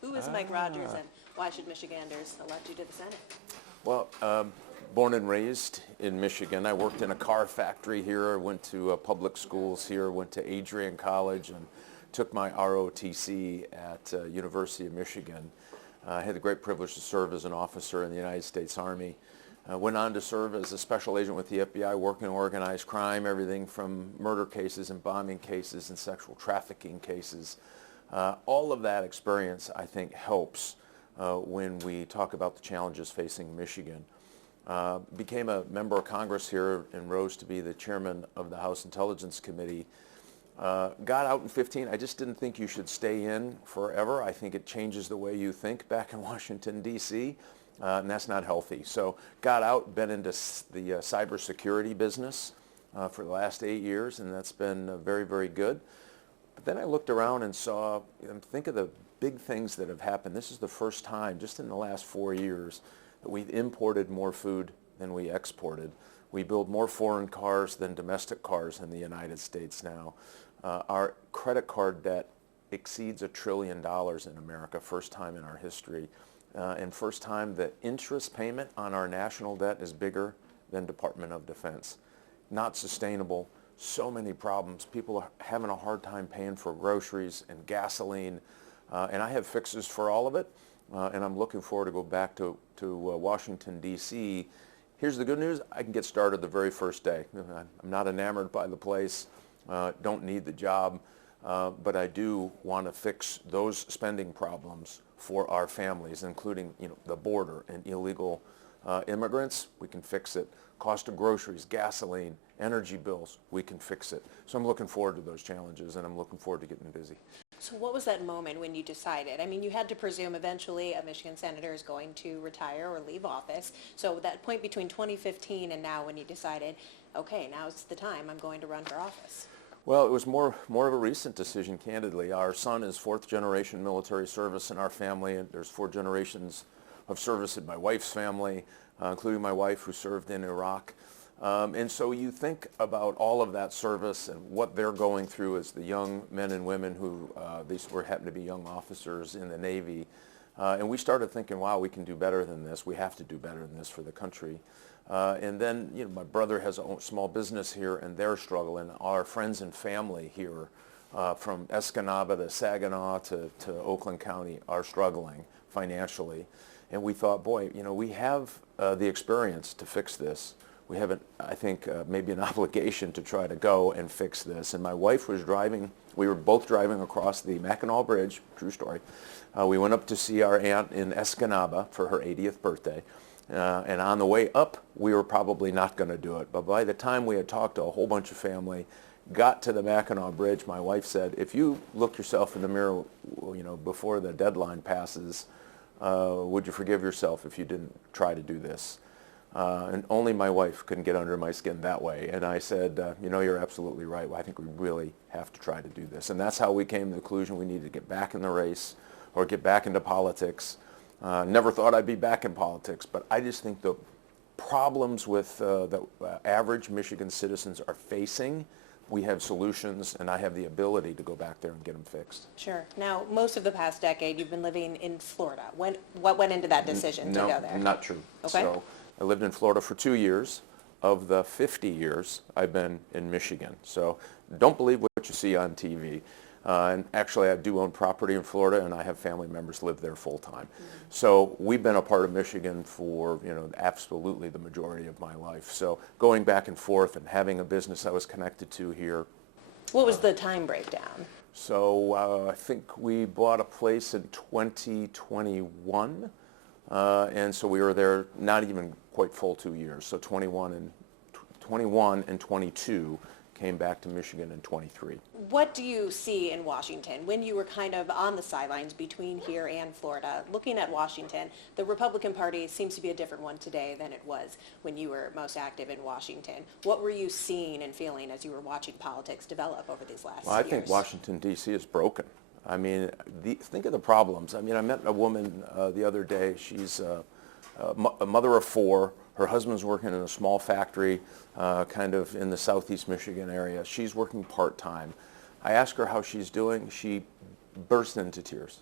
Who is Mike Rogers, and why should Michiganders elect you to the Senate? Well, born and raised in Michigan. I worked in a car factory here, went to public schools here, went to Adrian College, and took my ROTC at University of Michigan. I had the great privilege to serve as an officer in the United States Army. Went on to serve as a special agent with the FBI, working in organized crime, everything from murder cases and bombing cases and sexual trafficking cases. All of that experience, I think, helps when we talk about the challenges facing Michigan. Became a member of Congress here and rose to be the chairman of the House Intelligence Committee. Got out in 15. I just didn't think you should stay in forever. I think it changes the way you think back in Washington, D.C., and that's not healthy. So got out, been into the cybersecurity business for the last 8 years, and that's been very, very good. But then I looked around and saw, think of the big things that have happened. This is the first time, just in the last 4 years, that we've imported more food than we exported. We build more foreign cars than domestic cars in the United States now. Our credit card debt exceeds $1 trillion in America, first time in our history. And first time the interest payment on our national debt is bigger than Department of Defense. Not sustainable. So many problems. People are having a hard time paying for groceries and gasoline. And I have fixes for all of it. And I'm looking forward to go back to Washington, D.C. Here's the good news. I can get started the very first day. I'm not enamored by the place. Don't need the job. But I do want to fix those spending problems for our families, including the border and illegal immigrants. We can fix it. Cost of groceries, gasoline, energy bills, we can fix it. So I'm looking forward to those challenges, and I'm looking forward to getting busy. So what was that moment when you decided? I mean, you had to presume eventually a Michigan senator is going to retire or leave office. So that point between 2015 and now when you decided, okay, now's the time, I'm going to run for office. Well, it was more of a recent decision, candidly. Our son is fourth generation military service in our family, and there's 4 generations of service in my wife's family, including my wife who served in Iraq. And so you think about all of that service and what they're going through as the young men and women who these happen to be young officers in the Navy. And we started thinking, wow, we can do better than this. We have to do better than this for the country. And then, my brother has a small business here, and they're struggling. Our friends and family here, from Escanaba to Saginaw to Oakland County, are struggling financially. And we thought, boy, we have the experience to fix this. We have, I think, maybe an obligation to try to go and fix this. And my wife was driving. We were both driving across the Mackinac Bridge, true story. We went up to see our aunt in Escanaba for her 80th birthday. And on the way up, we were probably not going to do it. But by the time we had talked to a whole bunch of family, got to the Mackinac Bridge, my wife said, if you look yourself in the mirror, before the deadline passes, would you forgive yourself if you didn't try to do this? And only my wife couldn't get under my skin that way. And I said, you're absolutely right. I think we really have to try to do this. And that's how we came to the conclusion we need to get back in the race or get back into politics. Never thought I'd be back in politics, but I just think the problems with the average Michigan citizens are facing, we have solutions, and I have the ability to go back there and get them fixed. Sure. Now, most of the past decade, you've been living in Florida. What went into that decision to go there? No, not true. Okay. So I lived in Florida for 2 years. Of the 50 years, I've been in Michigan. So don't believe what you see on TV. And actually, I do own property in Florida, and I have family members live there full time. Mm-hmm. So we've been a part of Michigan for, absolutely the majority of my life. So going back and forth and having a business I was connected to here. What was the time breakdown? So I think we bought a place in 2021, and so we were there not even quite full 2 years. So 21 and 22. Came back to Michigan in 23. What do you see in Washington? When you were kind of on the sidelines between here and Florida, looking at Washington, the Republican Party seems to be a different one today than it was when you were most active in Washington. What were you seeing and feeling as you were watching politics develop over these last years? I think Washington, D.C. is broken. I mean, think of the problems. I mean, I met a woman the other day. She's a mother of 4. Her husband's working in a small factory kind of in the southeast Michigan area. She's working part-time. I asked her how she's doing. She burst into tears.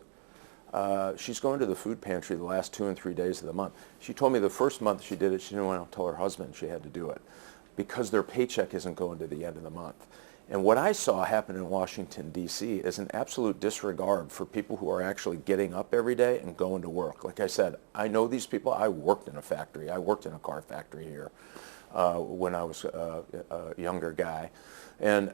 she's going to the food pantry the last 2 and 3 days of the month. She told me the first month she did it, she didn't want to tell her husband she had to do it because their paycheck isn't going to the end of the month. And what I saw happen in Washington, D.C. is an absolute disregard for people who are actually getting up every day and going to work. Like I said, I know these people. I worked in a factory. I worked in a car factory here when I was a younger guy. And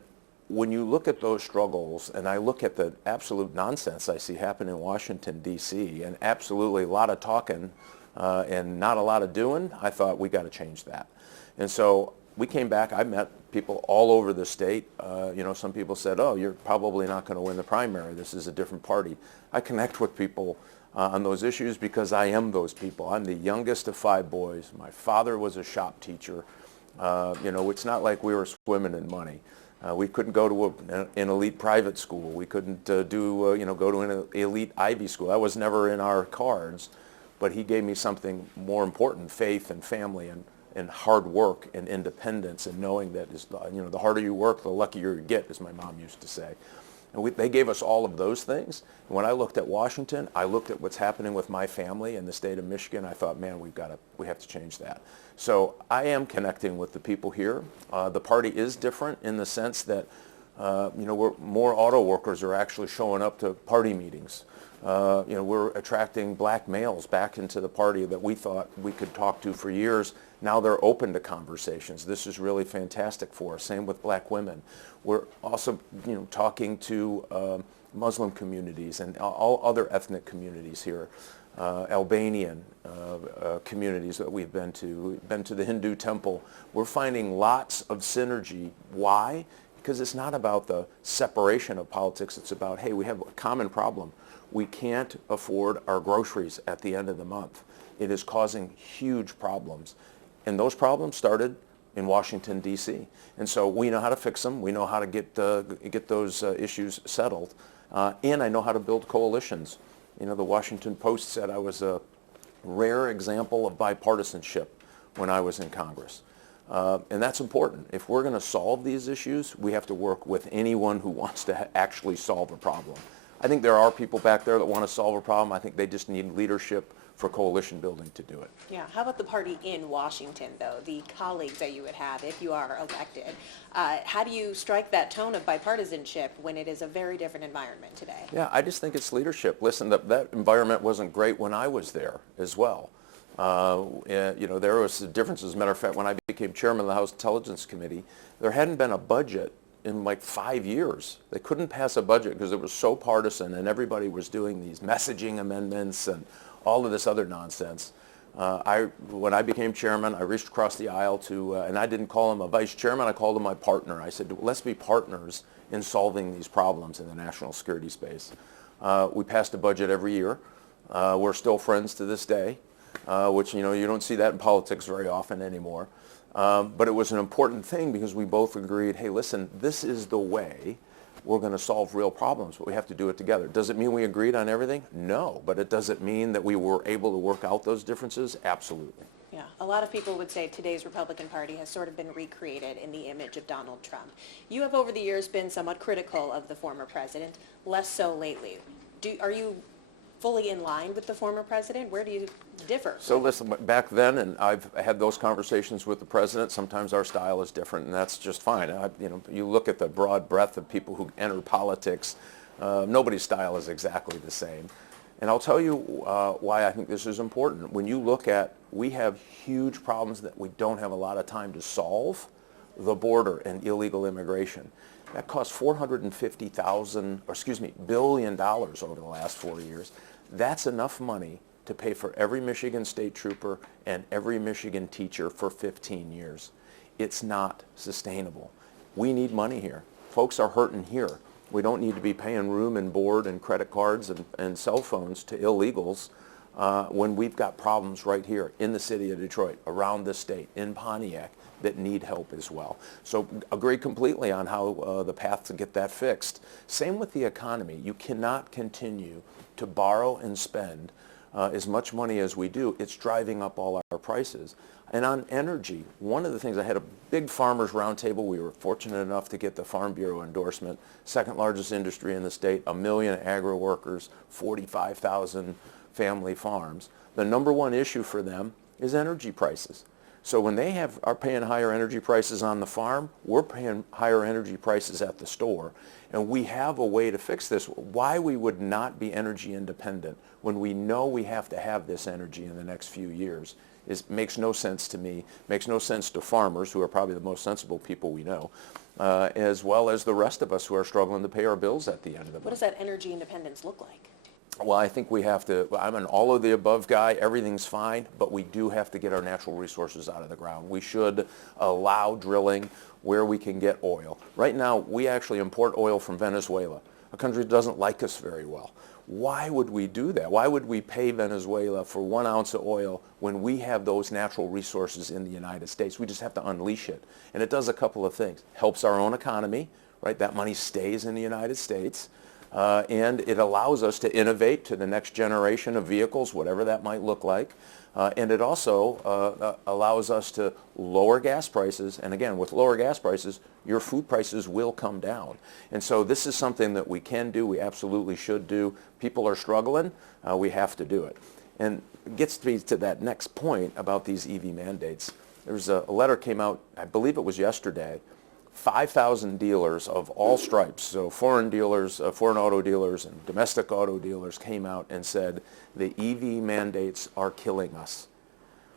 when you look at those struggles, and I look at the absolute nonsense I see happen in Washington, D.C., and absolutely a lot of talking and not a lot of doing, I thought we got to change that. And so we came back. I met people all over the state. Some people said, oh, you're probably not going to win the primary. This is a different party. I connect with people on those issues because I am those people. I'm the youngest of 5 boys. My father was a shop teacher. It's not like we were swimming in money. We couldn't go to an elite private school. We couldn't go to an elite Ivy school. That was never in our cards. But he gave me something more important, faith and family and hard work and independence, and knowing that the harder you work, the luckier you get, as my mom used to say. And they gave us all of those things. And when I looked at Washington, I looked at what's happening with my family in the state of Michigan. I thought, man, we have to change that. So I am connecting with the people here. The party is different in the sense that more auto workers are actually showing up to party meetings. We're attracting black males back into the party that we thought we could talk to for years. Now they're open to conversations. This is really fantastic for us. Same with black women. We're also, talking to Muslim communities and all other ethnic communities here, Albanian communities that we've been to the Hindu temple. We're finding lots of synergy. Why? Because it's not about the separation of politics. It's about, hey, we have a common problem. We can't afford our groceries at the end of the month. It is causing huge problems. And those problems started in Washington, D.C. And so we know how to fix them. We know how to get those issues settled. And I know how to build coalitions. The Washington Post said I was a rare example of bipartisanship when I was in Congress. And that's important. If we're going to solve these issues, we have to work with anyone who wants to actually solve a problem. I think there are people back there that want to solve a problem. I think they just need leadership for coalition building to do it. Yeah. How about the party in Washington, though, the colleagues that you would have if you are elected? How do you strike that tone of bipartisanship when it is a very different environment today? Yeah, I just think it's leadership. Listen, that environment wasn't great when I was there as well. There was a difference. As a matter of fact, when I became chairman of the House Intelligence Committee, there hadn't been a budget in like 5 years. They couldn't pass a budget because it was so partisan and everybody was doing these messaging amendments and all of this other nonsense. When I became chairman, I reached across the aisle to, and I didn't call him a vice chairman, I called him my partner. I said, let's be partners in solving these problems in the national security space. We passed a budget every year. We're still friends to this day, which, you don't see that in politics very often anymore. But it was an important thing because we both agreed, hey, listen, this is the way we're going to solve real problems, but we have to do it together. Does it mean we agreed on everything? No, but it doesn't mean that we were able to work out those differences? Absolutely. Yeah, a lot of people would say today's Republican Party has sort of been recreated in the image of Donald Trump. You have over the years been somewhat critical of the former president, less so lately. Are you fully in line with the former president? Where do you differ? So listen, back then, and I've had those conversations with the president, sometimes our style is different, and that's just fine. You look at the broad breadth of people who enter politics, nobody's style is exactly the same. And I'll tell you why I think this is important. When you look at, we have huge problems that we don't have a lot of time to solve, the border and illegal immigration. That cost $450 billion over the last 4 years. That's enough money to pay for every Michigan state trooper and every Michigan teacher for 15 years. It's not sustainable. We need money here. Folks are hurting here. We don't need to be paying room and board and credit cards and cell phones to illegals when we've got problems right here in the city of Detroit, around the state, in Pontiac, that need help as well. So agree completely on how the path to get that fixed. Same with the economy. You cannot continue to borrow and spend as much money as we do, it's driving up all our prices. And on energy, one of the things, I had a big farmers roundtable. We were fortunate enough to get the Farm Bureau endorsement, second largest industry in the state, 1 million agri workers, 45,000 family farms. The number one issue for them is energy prices. So when they are paying higher energy prices on the farm, we're paying higher energy prices at the store. And we have a way to fix this. Why we would not be energy independent when we know we have to have this energy in the next few years makes no sense to me, makes no sense to farmers, who are probably the most sensible people we know, as well as the rest of us who are struggling to pay our bills at the end of the month. What does that energy independence look like? Well, I think we have to, I'm an all of the above guy, everything's fine, but we do have to get our natural resources out of the ground. We should allow drilling where we can get oil. Right now, we actually import oil from Venezuela, a country that doesn't like us very well. Why would we do that? Why would we pay Venezuela for 1 ounce of oil when we have those natural resources in the United States? We just have to unleash it. And it does a couple of things. Helps our own economy, right? That money stays in the United States. And it allows us to innovate to the next generation of vehicles, whatever that might look like. And it also allows us to lower gas prices. And again, with lower gas prices, your food prices will come down. And so this is something that we can do, we absolutely should do. People are struggling, we have to do it. And it gets me to that next point about these EV mandates. There's a letter came out, I believe it was yesterday, 5,000 dealers of all stripes, so foreign dealers, foreign auto dealers and domestic auto dealers came out and said the EV mandates are killing us,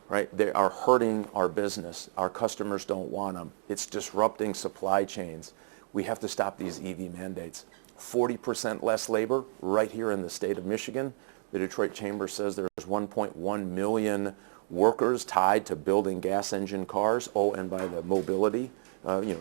right? They are hurting our business. Our customers don't want them. It's disrupting supply chains. We have to stop these EV mandates. 40% less labor right here in the state of Michigan. The Detroit Chamber says there's 1.1 million workers tied to building gas engine cars, and by the mobility,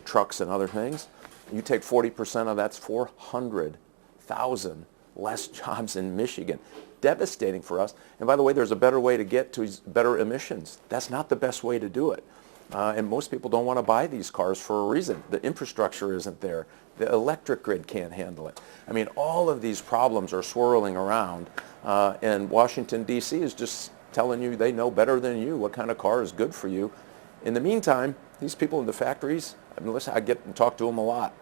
trucks and other things. You take 40% of that's 400,000 less jobs in Michigan. Devastating for us. And by the way, there's a better way to get to better emissions. That's not the best way to do it. And most people don't want to buy these cars for a reason. The infrastructure isn't there. The electric grid can't handle it. I mean, all of these problems are swirling around, and Washington, D.C. is just telling you they know better than you what kind of car is good for you. In the meantime, these people in the factories, I get and talk to them a lot,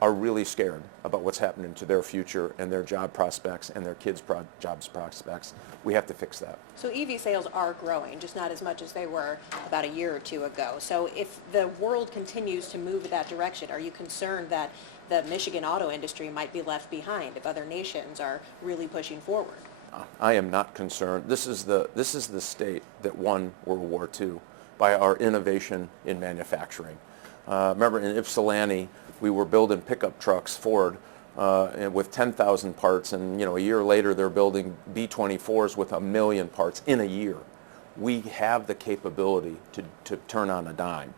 are really scared about what's happening to their future and their job prospects and their kids' jobs prospects. We have to fix that. So EV sales are growing, just not as much as they were about a year or two ago. So if the world continues to move in that direction, are you concerned that the Michigan auto industry might be left behind if other nations are really pushing forward? I am not concerned. This is the state that won World War II by our innovation in manufacturing. Remember in Ypsilanti, we were building pickup trucks, Ford, with 10,000 parts, and a year later they're building B-24s with 1 million parts in a year. We have the capability to turn on a dime.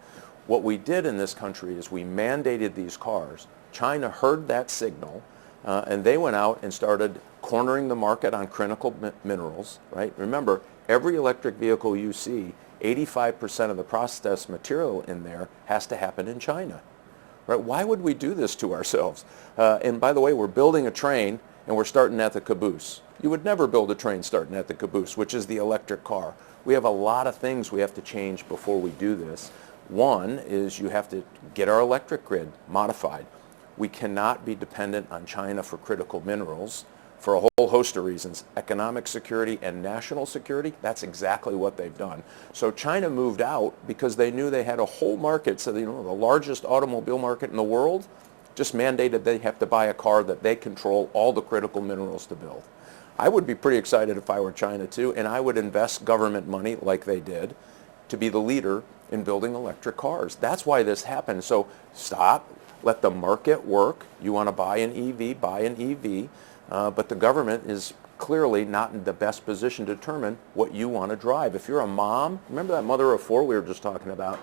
What we did in this country is we mandated these cars. China heard that signal, and they went out and started cornering the market on critical minerals, right? Remember, every electric vehicle you see, 85% of the processed material in there has to happen in China. Right? Why would we do this to ourselves? And by the way, we're building a train and we're starting at the caboose. You would never build a train starting at the caboose, which is the electric car. We have a lot of things we have to change before we do this. One is you have to get our electric grid modified. We cannot be dependent on China for critical minerals for a whole host of reasons. Economic security and national security, that's exactly what they've done. So China moved out because they knew they had a whole market. So the largest automobile market in the world just mandated they have to buy a car that they control all the critical minerals to build. I would be pretty excited if I were China too, and I would invest government money like they did to be the leader in building electric cars. That's why this happened. So stop, let the market work. You want to buy an EV, buy an EV. But the government is clearly not in the best position to determine what you want to drive. If you're a mom, remember that mother of four we were just talking about?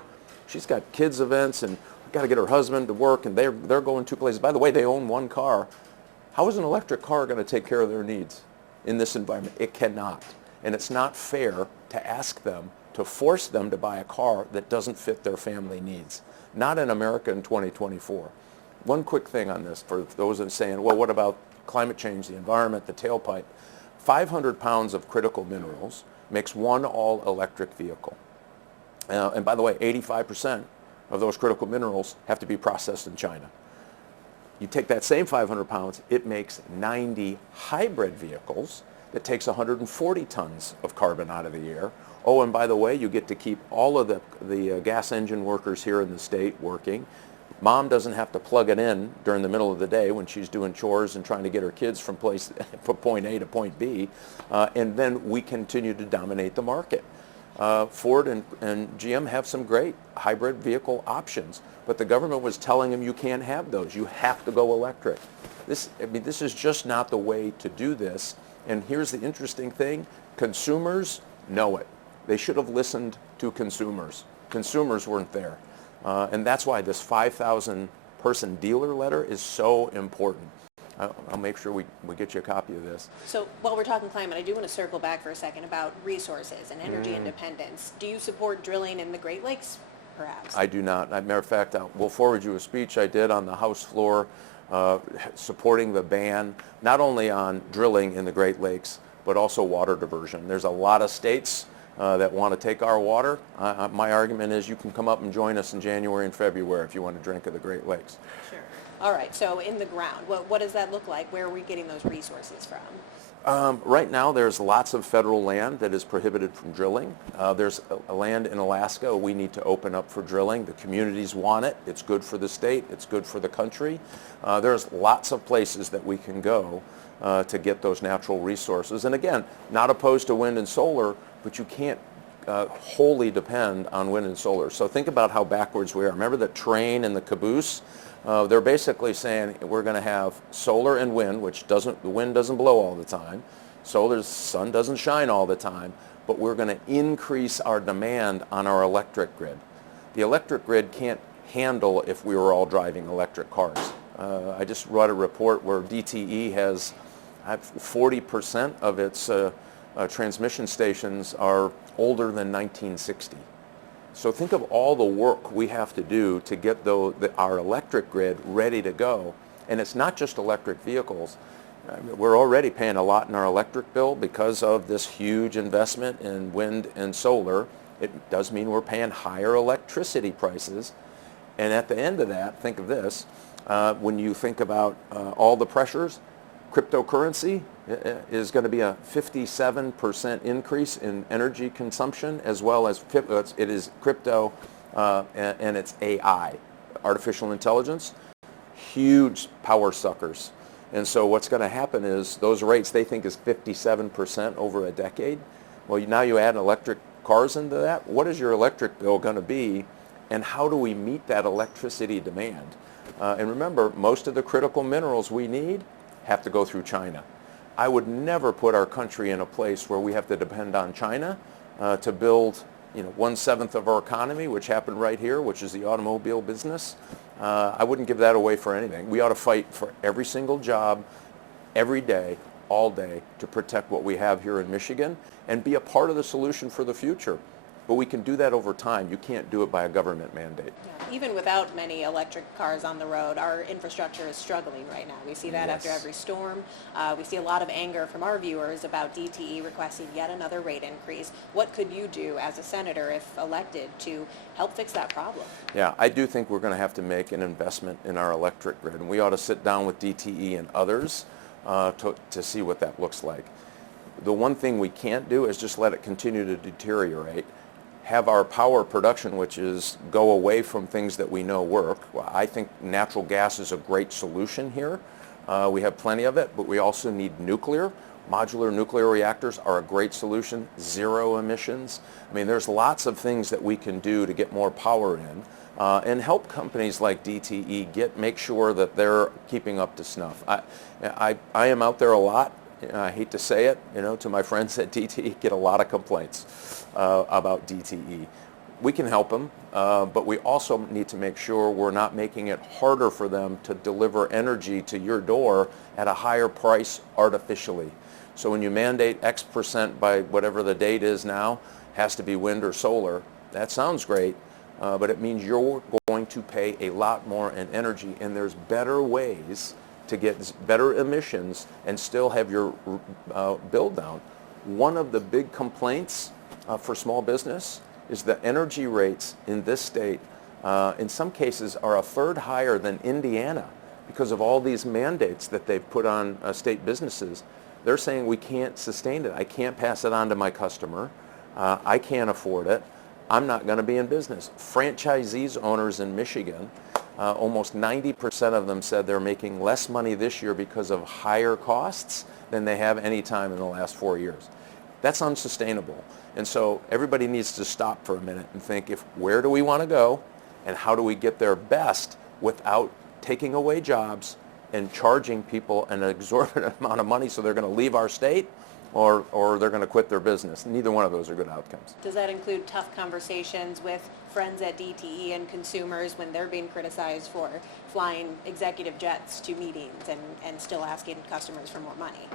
She's got kids events and got to get her husband to work, and they're going two places. By the way, they own one car. How is an electric car going to take care of their needs in this environment? It cannot. And it's not fair to ask them, to force them to buy a car that doesn't fit their family needs. Not in America in 2024. One quick thing on this for those that are saying, well, what about climate change, the environment, the tailpipe? 500 pounds of critical minerals makes one all-electric vehicle. And by the way, 85% of those critical minerals have to be processed in China. You take that same 500 pounds, it makes 90 hybrid vehicles that takes 140 tons of carbon out of the air. Oh, and by the way, you get to keep all of the gas engine workers here in the state working. Mom doesn't have to plug it in during the middle of the day when she's doing chores and trying to get her kids from point A to point B. And then we continue to dominate the market. Ford and GM have some great hybrid vehicle options, but the government was telling them you can't have those. You have to go electric. This is just not the way to do this. And here's the interesting thing. Consumers know it. They should have listened to consumers. Consumers weren't there. And that's why this 5,000 person dealer letter is so important. I'll make sure we get you a copy of this. So while we're talking climate, I do want to circle back for a second about resources and energy independence. Do you support drilling in the Great Lakes, perhaps? I do not. As a matter of fact, we'll forward you a speech I did on the House floor supporting the ban, not only on drilling in the Great Lakes, but also water diversion. There's a lot of states that want to take our water. My argument is you can come up and join us in January and February if you want to drink of the Great Lakes. Sure. All right, so in the ground, what does that look like? Where are we getting those resources from? Right now, there's lots of federal land that is prohibited from drilling. There's a land in Alaska we need to open up for drilling. The communities want it. It's good for the state. It's good for the country. There's lots of places that we can go to get those natural resources. And again, not opposed to wind and solar, but you can't wholly depend on wind and solar. So think about how backwards we are. Remember the train and the caboose? They're basically saying we're going to have solar and wind, which the wind doesn't blow all the time. The sun doesn't shine all the time, but we're going to increase our demand on our electric grid. The electric grid can't handle if we were all driving electric cars. I just read a report where DTE has 40% of its transmission stations are older than 1960. So think of all the work we have to do to get our electric grid ready to go. And it's not just electric vehicles. We're already paying a lot in our electric bill because of this huge investment in wind and solar. It does mean we're paying higher electricity prices. And at the end of that, think of this. When you think about all the pressures, cryptocurrency is going to be a 57% increase in energy consumption, as well as it is crypto and it's AI, artificial intelligence, huge power suckers. And so what's going to happen is those rates they think is 57% over a decade. Well, now you add electric cars into that. What is your electric bill going to be, and how do we meet that electricity demand? And remember, most of the critical minerals we need have to go through China. I would never put our country in a place where we have to depend on China to build 1/7 of our economy, which happened right here, which is the automobile business. I wouldn't give that away for anything. We ought to fight for every single job, every day, all day, to protect what we have here in Michigan and be a part of the solution for the future. But we can do that over time. You can't do it by a government mandate. Yeah. Even without many electric cars on the road, our infrastructure is struggling right now. We see that Yes. after every storm. We see a lot of anger from our viewers about DTE requesting yet another rate increase. What could you do as a senator, if elected, to help fix that problem? Yeah, I do think we're going to have to make an investment in our electric grid, and we ought to sit down with DTE and others to see what that looks like. The one thing we can't do is just let it continue to deteriorate. Have our power production, which is go away from things that we know work. Well, I think natural gas is a great solution here. We have plenty of it, but we also need nuclear. Modular nuclear reactors are a great solution. Zero emissions. I mean, there's lots of things that we can do to get more power in and help companies like DTE make sure that they're keeping up to snuff. I am out there a lot. I hate to say it, to my friends at DTE, get a lot of complaints about DTE. We can help them, but we also need to make sure we're not making it harder for them to deliver energy to your door at a higher price artificially. So when you mandate X% by whatever the date is now, has to be wind or solar, that sounds great, but it means you're going to pay a lot more in energy, and there's better ways to get better emissions and still have your bill down. One of the big complaints for small business is the energy rates in this state, in some cases, are a third higher than Indiana because of all these mandates that they've put on state businesses. They're saying we can't sustain it. I can't pass it on to my customer. I can't afford it. I'm not going to be in business. Franchisees owners in Michigan, almost 90% of them said they're making less money this year because of higher costs than they have any time in the last 4 years. That's unsustainable. And so everybody needs to stop for a minute and think, where do we want to go and how do we get there best without taking away jobs and charging people an exorbitant amount of money so they're going to leave our state or they're going to quit their business. Neither one of those are good outcomes. Does that include tough conversations with friends at DTE and consumers when they're being criticized for flying executive jets to meetings and still asking customers for more money?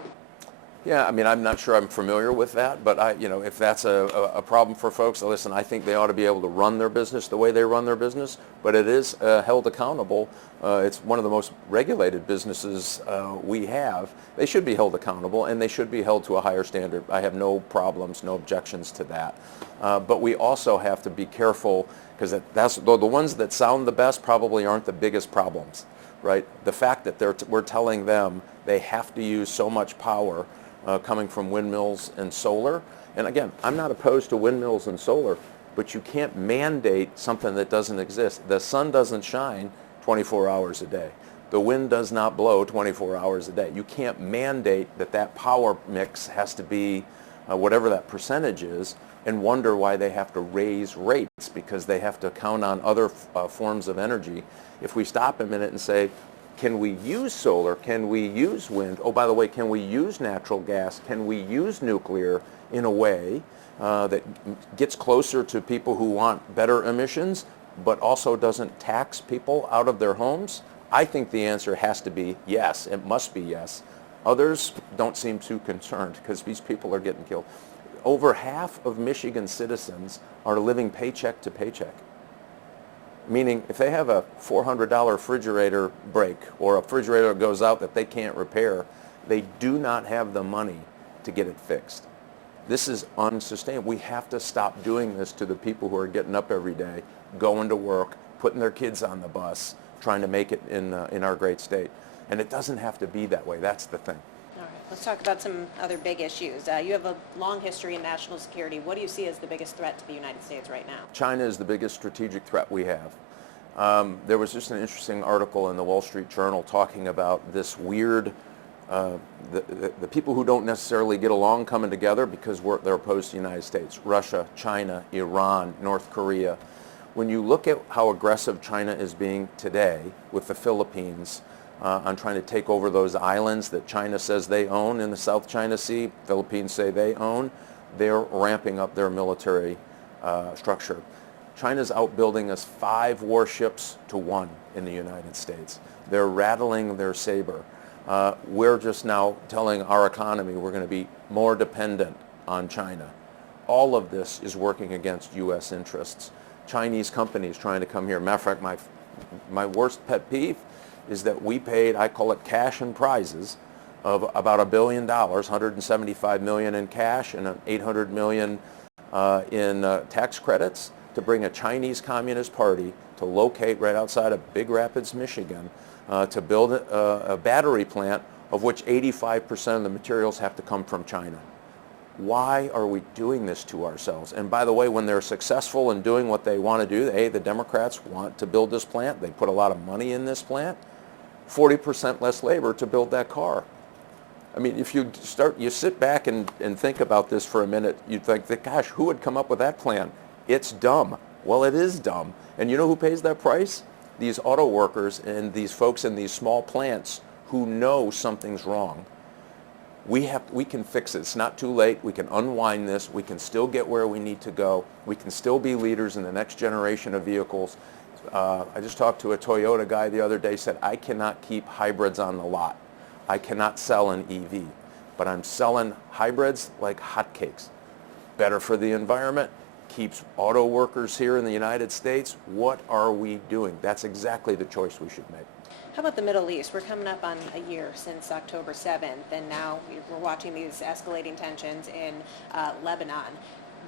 Yeah, I mean, I'm not sure I'm familiar with that, but if that's a problem for folks, listen, I think they ought to be able to run their business the way they run their business, but it is held accountable. It's one of the most regulated businesses we have. They should be held accountable, and they should be held to a higher standard. I have no problems, no objections to that. But we also have to be careful, because the ones that sound the best probably aren't the biggest problems, right? The fact that we're telling them they have to use so much power coming from windmills and solar. And again, I'm not opposed to windmills and solar, but you can't mandate something that doesn't exist. The sun doesn't shine 24 hours a day. The wind does not blow 24 hours a day. You can't mandate that power mix has to be whatever that percentage is and wonder why they have to raise rates because they have to count on other forms of energy. If we stop a minute and say, can we use solar? Can we use wind? Oh, by the way, can we use natural gas? Can we use nuclear in a way that gets closer to people who want better emissions, but also doesn't tax people out of their homes? I think the answer has to be yes. It must be yes. Others don't seem too concerned because these people are getting killed. Over half of Michigan citizens are living paycheck to paycheck. Meaning, if they have a $400 refrigerator break or a refrigerator goes out that they can't repair, they do not have the money to get it fixed. This is unsustainable. We have to stop doing this to the people who are getting up every day, going to work, putting their kids on the bus, trying to make it in our great state. And it doesn't have to be that way. That's the thing. All right, let's talk about some other big issues. You have a long history in national security. What do you see as the biggest threat to the United States right now? China is the biggest strategic threat we have. There was just an interesting article in the Wall Street Journal talking about this weird, the people who don't necessarily get along coming together because they're opposed to the United States. Russia, China, Iran, North Korea. When you look at how aggressive China is being today with the Philippines, on trying to take over those islands that China says they own in the South China Sea, Philippines say they own, they're ramping up their military structure. China's outbuilding us 5 warships to 1 in the United States. They're rattling their saber. We're just now telling our economy we're going to be more dependent on China. All of this is working against U.S. interests. Chinese companies trying to come here. Matter of fact, my worst pet peeve is that we paid, I call it cash and prizes, of about $1 billion, $175 million in cash and $800 million in tax credits to bring a Chinese Communist Party to locate right outside of Big Rapids, Michigan, to build a battery plant of which 85% of the materials have to come from China. Why are we doing this to ourselves? And by the way, when they're successful in doing what they want to do, the Democrats want to build this plant. They put a lot of money in this plant. 40% less labor to build that car. I mean, if you sit back and think about this for a minute, you'd think that, gosh, who would come up with that plan? It's dumb. Well, it is dumb. And you know who pays that price? These auto workers and these folks in these small plants who know something's wrong. We can fix it. It's not too late. We can unwind this. We can still get where we need to go. We can still be leaders in the next generation of vehicles. I just talked to a Toyota guy the other day, said, I cannot keep hybrids on the lot. I cannot sell an EV, but I'm selling hybrids like hotcakes. Better for the environment, keeps auto workers here in the United States. What are we doing? That's exactly the choice we should make. How about the Middle East? We're coming up on a year since October 7th, and now we're watching these escalating tensions in Lebanon.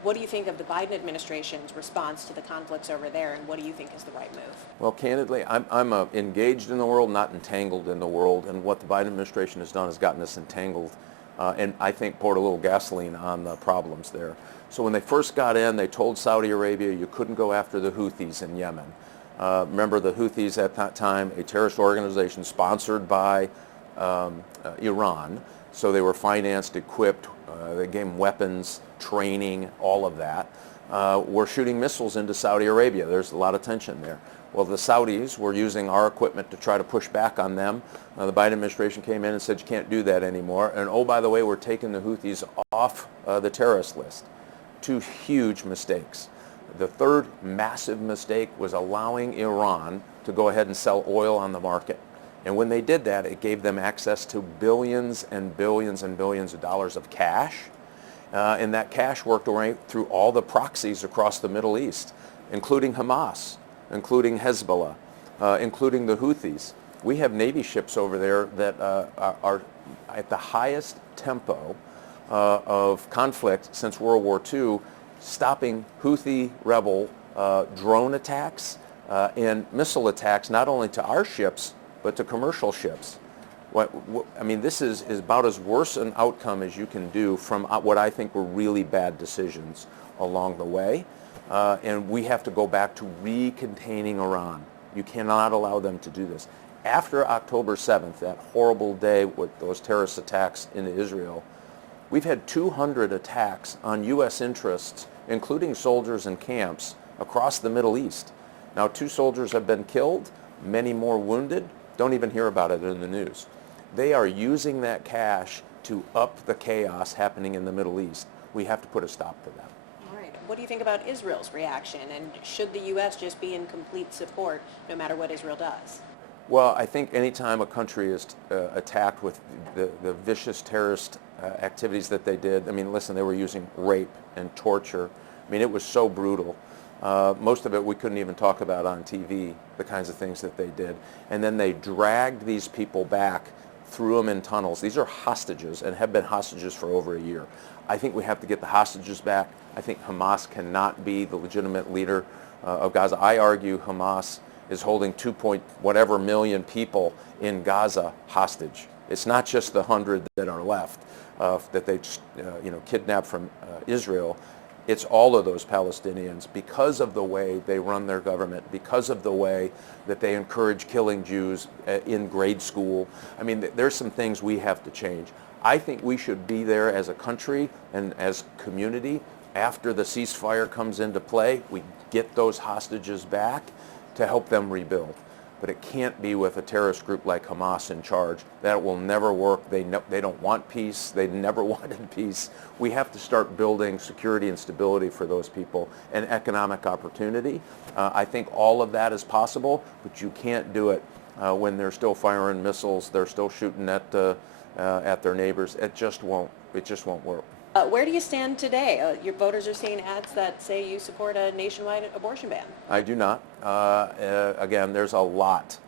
What do you think of the Biden administration's response to the conflicts over there, and what do you think is the right move? Well, candidly, I'm engaged in the world, not entangled in the world, and what the Biden administration has done has gotten us entangled, and I think poured a little gasoline on the problems there. So when they first got in, they told Saudi Arabia you couldn't go after the Houthis in Yemen. Remember the Houthis at that time, a terrorist organization sponsored by Iran, so they were financed, equipped, they gave them weapons, training, all of that. Were shooting missiles into Saudi Arabia. There's a lot of tension there. Well, the Saudis were using our equipment to try to push back on them. The Biden administration came in and said you can't do that anymore. And oh, by the way, we're taking the Houthis off the terrorist list. Two huge mistakes. The third massive mistake was allowing Iran to go ahead and sell oil on the market. And when they did that, it gave them access to billions and billions and billions of dollars of cash. And that cash worked right through all the proxies across the Middle East, including Hamas, including Hezbollah, including the Houthis. We have Navy ships over there that are at the highest tempo of conflict since World War II, stopping Houthi rebel drone attacks and missile attacks, not only to our ships, but to commercial ships. I mean, this is about as worse an outcome as you can do from what I think were really bad decisions along the way. And we have to go back to recontaining Iran. You cannot allow them to do this. After October 7th, that horrible day with those terrorist attacks in Israel, we've had 200 attacks on U.S. interests, including soldiers and camps across the Middle East. Now, 2 soldiers have been killed, many more wounded. Don't even hear about it in the news. They are using that cash to up the chaos happening in the Middle East. We have to put a stop to that. All right. What do you think about Israel's reaction, and should the U.S. just be in complete support no matter what Israel does? Well, I think anytime a country is attacked with the vicious terrorist activities that they did, I mean, listen, they were using rape and torture. I mean, it was so brutal. Most of it we couldn't even talk about on TV, the kinds of things that they did. And then they dragged these people back, threw them in tunnels. These are hostages and have been hostages for over a year. I think we have to get the hostages back. I think Hamas cannot be the legitimate leader of Gaza. I argue Hamas is holding 2 million people in Gaza hostage. It's not just the 100 that are left that they kidnapped from Israel. It's all of those Palestinians because of the way they run their government, because of the way that they encourage killing Jews in grade school. I mean, there's some things we have to change. I think we should be there as a country and as community after the ceasefire comes into play. We get those hostages back to help them rebuild. But it can't be with a terrorist group like Hamas in charge. That will never work. They don't want peace. They never wanted peace. We have to start building security and stability for those people and economic opportunity. I think all of that is possible, but you can't do it when they're still firing missiles. They're still shooting at their neighbors. It just won't work. Where do you stand today? Your voters are seeing ads that say you support a nationwide abortion ban. I do not. Again, there's a lot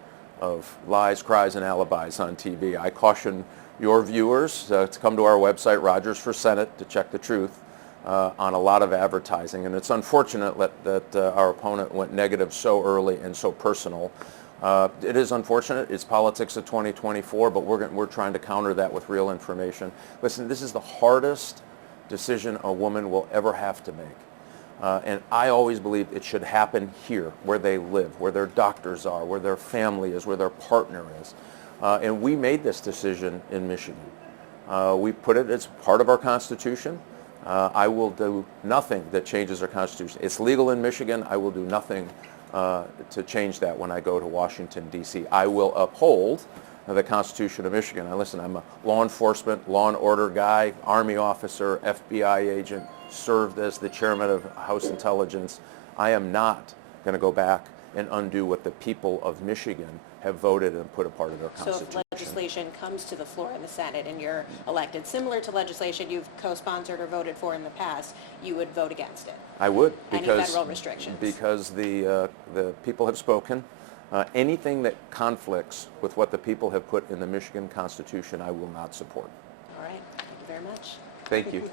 of lies, cries, and alibis on TV. I caution your viewers to come to our website, Rogers for Senate, to check the truth on a lot of advertising. And it's unfortunate that our opponent went negative so early and so personal. It is unfortunate. It's politics of 2024, but we're trying to counter that with real information. Listen, this is the hardest decision a woman will ever have to make. And I always believe it should happen here, where they live, where their doctors are, where their family is, where their partner is. And we made this decision in Michigan. We put it as part of our Constitution. I will do nothing that changes our Constitution. It's legal in Michigan. I will do nothing to change that when I go to Washington, D.C. I will uphold the Constitution of Michigan. Now listen, I'm a law enforcement, law and order guy, Army officer, FBI agent, served as the chairman of House Intelligence. I am not going to go back and undo what the people of Michigan have voted and put a part of their Constitution. So if legislation comes to the floor in the Senate and you're elected, similar to legislation you've co-sponsored or voted for in the past, you would vote against it? I would, because any federal restrictions? Because the people have spoken. Anything that conflicts with what the people have put in the Michigan Constitution, I will not support. All right. Thank you very much. Thank you.